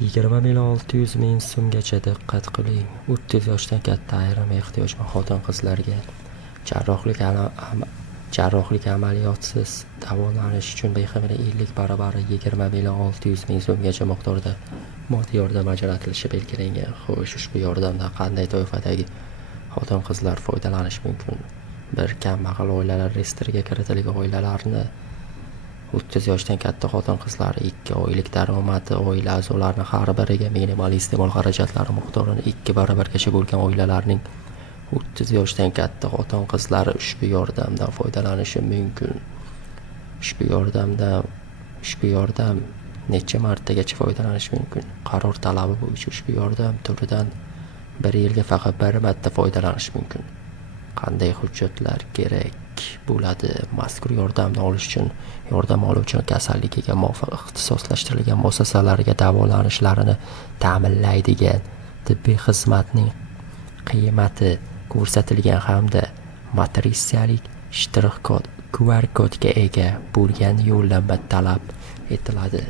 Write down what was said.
20,600,000 so'mgacha diqqat qiling. 30 yoshdan katta ayrim ehtiyojmand xotin-qizlarga jarrohlik amaliyotsiz davolanish uchun BXMning 50 baravari 20,600,000 so'mgacha miqdorda moddiy yordam ajratilishi belgilangan. Xo'sh, ushbu yordamdan qanday toifadagi xotin-qizlar foydalanishi mumkin? Bir kambag'al oilalar reyestriga kiritilgan oilalarni 30 yoshdan katta xotin-qizlar 2 oylik daromadi oila a'zolarining har biriga minimal iste'mol xarajatlari miqdorini 2 barobargacha bo'lgan oilalarning 30 yoshdan katta xotin-qizlar ushbu yordamdan foydalanishi mumkin. Ushbu yordam necha martagacha foydalanish mumkin? Qaror talabi bo'yicha ushbu yordam turidan 1 yilga faqat 1 marta foydalanish mumkin. Qanday hujjatlar kerak bo'ladi? Mazkur yordamni olish uchun yordam oluvchi kasalligiga muvofiq ixtisoslashtirilgan muassasalarga davolanishlarini ta'minlaydigan tibbiy xizmatning qiymati ko'rsatilgan hamda matritsalik shtrix-kod QR kodga ega bo'lgan yo'llanma talab etiladi.